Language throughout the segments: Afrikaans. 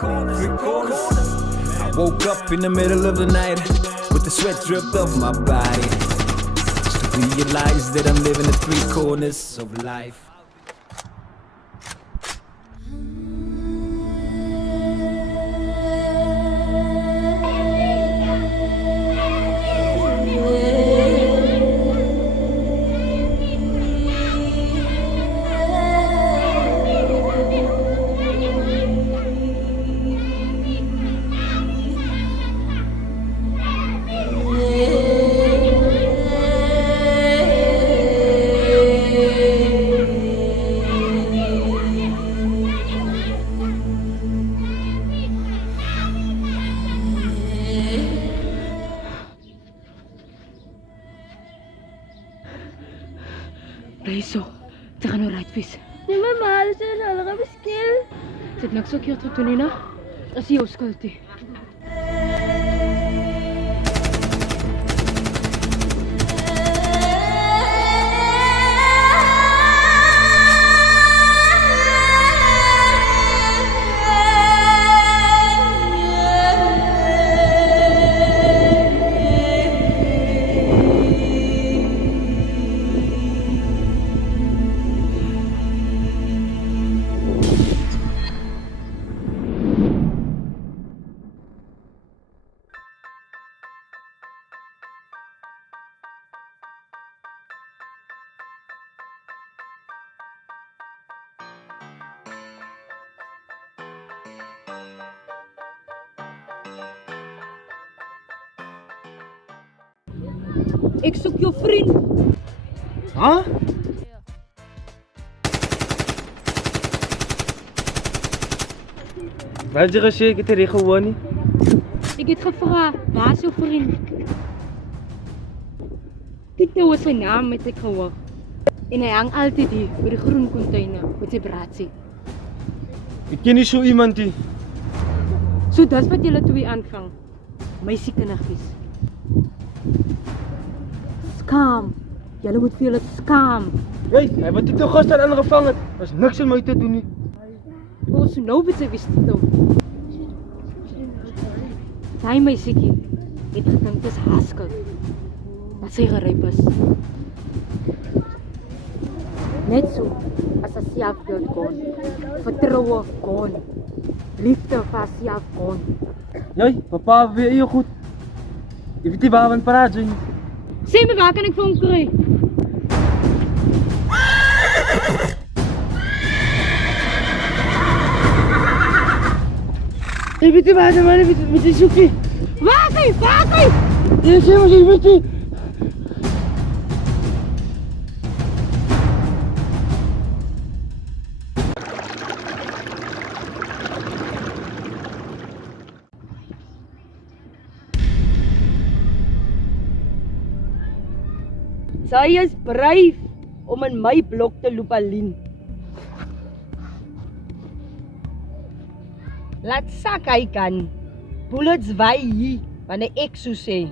three corners. I woke up in the middle of the night with the sweat dripped off my body. Just to realize that I'm living the three corners of life. Raiso, het gaan nou right wees. Nee, my ma is in hulle beskil. Dit het niks verkeerd gedoen nie, né? Is jou skuld nie. Ek soek jou vriend. Huh? Wat jy gesê, ek het hier gewoon nie. Ek het gevra, waar is jou vriend? Tito is sy naam, het ek gehoor. En hy hang altyd hier, by die groen container, met sy braadsie. Ek ken nie so iemand nie. So dis wat julle twee aanvang. Meisiekindertjies. Skaam. Julle moet vir julle skaam. Hey, hy wat Tito gister aangevang het, was niks in my te doen nie. Ons nou weet sy wie Tito. Daai meisiekie het gedink dis Haskell. Dat sy geryp is. Net so as sy selfbeeld kon. Vertroue kon. Liefde vir haarself kon. Jy, papa weet jy goed. Jy weet nie waar van praat jy nie. Sê my, waar kan ek vir hom kry? Jy weet nie waar die man met die soekie. Waar is hy? Waar is hy? Jy sê maar jy weet nie. Sy is braaf om in my blok te loop alleen. Laat sak hy kan. Bullets waai hier, wanneer ek so sê.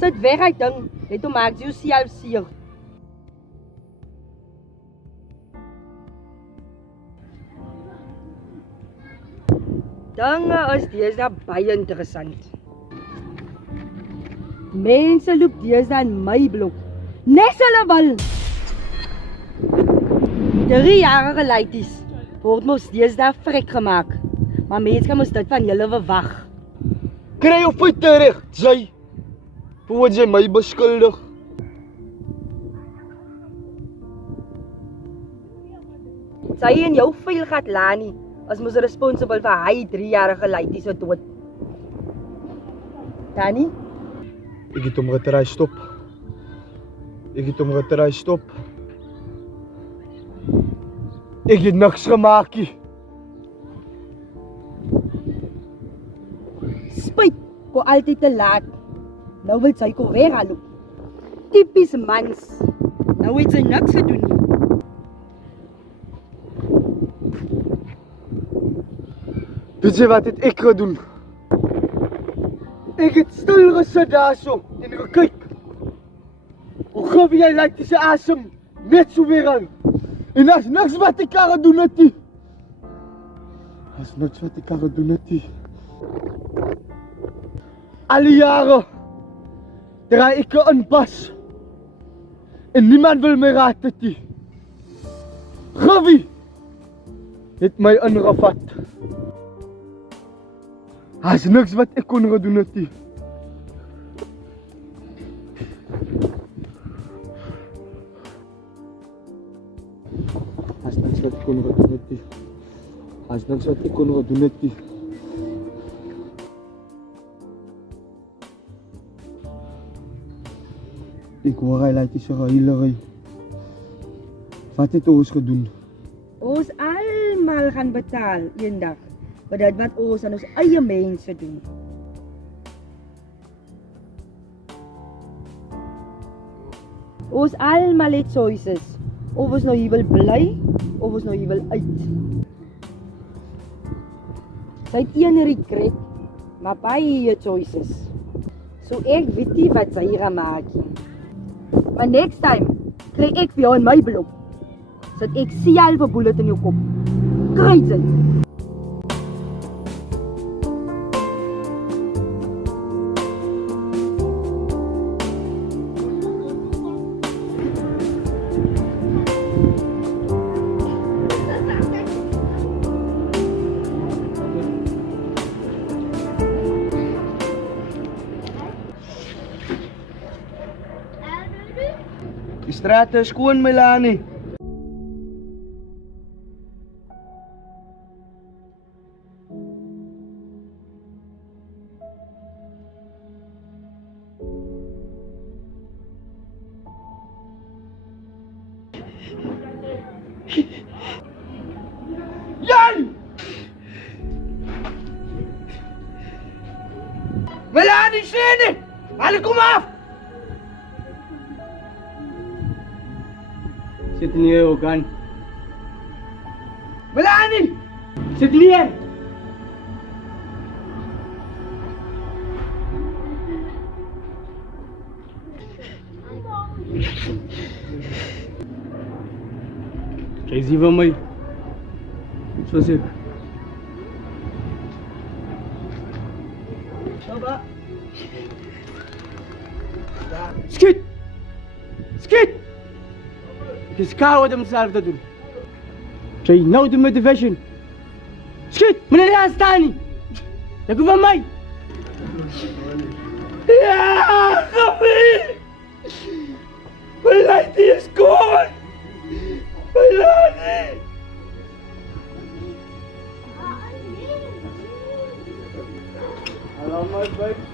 Sit weg hy ding, net om maak jy self seer. Dinge is deesdae baie interessant. Mense loop deesdae in my blok. Nes hulle wil. 3-jarige laities word mos deesdae vrek gemaak. Maar mense kan mos dit van julle verwag. Kry jou voet terug, jy. Voordat jy my beskuldig. Sy en jou vuilgat Lani is mos responsible vir hy 3-jarige laities se dood. Danny? Ek het hom getry stop. Ek het niks gemaak nie. Spyt, kom altyd te laat. Nou wil sy kom weghaloop. Typies mans. Nou het sy niks gedoen nie. Weet jy wat het ek gedoen? Ek het stil gesit daar so en gekyk. Hoe gou jy lyk dis asem net so weer aan. En daar's niks wat ek kan doen het nie. As niks wat ek kan gedoen het nie. Al die jare draai ek 'n inpas. En niemand wil my raad het nie. Gawie het my ingevat. As niks wat ek kon gedoen het nie. As niks wat ek kon gedoen het nie. As niks wat ek kon gedoen het nie. Ek hoor hy laat die hele. Wat het ons gedoen? Ons almal gaan betaal eendag vir dit wat ons aan ons eie mense doen. Ons almal het choices. Of ons nou hier wil bly, of ons nou hier wil uit. Sy het een regret, maar baie choices. So ek weet nie wat sy gaan maak nie. Maar next time, kry ek vir jou in my blok. Sodat ek sien al vir bullet in jou kop. Kry sy. Die straat is skoon, Melanie. Jan! Melanie, sini! Alle kom af! Zit neer, Okan. Melanie! Zit neer! Jy sien van my. Soos ek. Baba. Skiet! Skiet! Ek is koud om self te doen. Jy nou doen met die vision. Skiet! Meneer daar staan nie. Jy kom van my. Ja, Gawie! My lightie is gone! My lightie! Hallo my baby.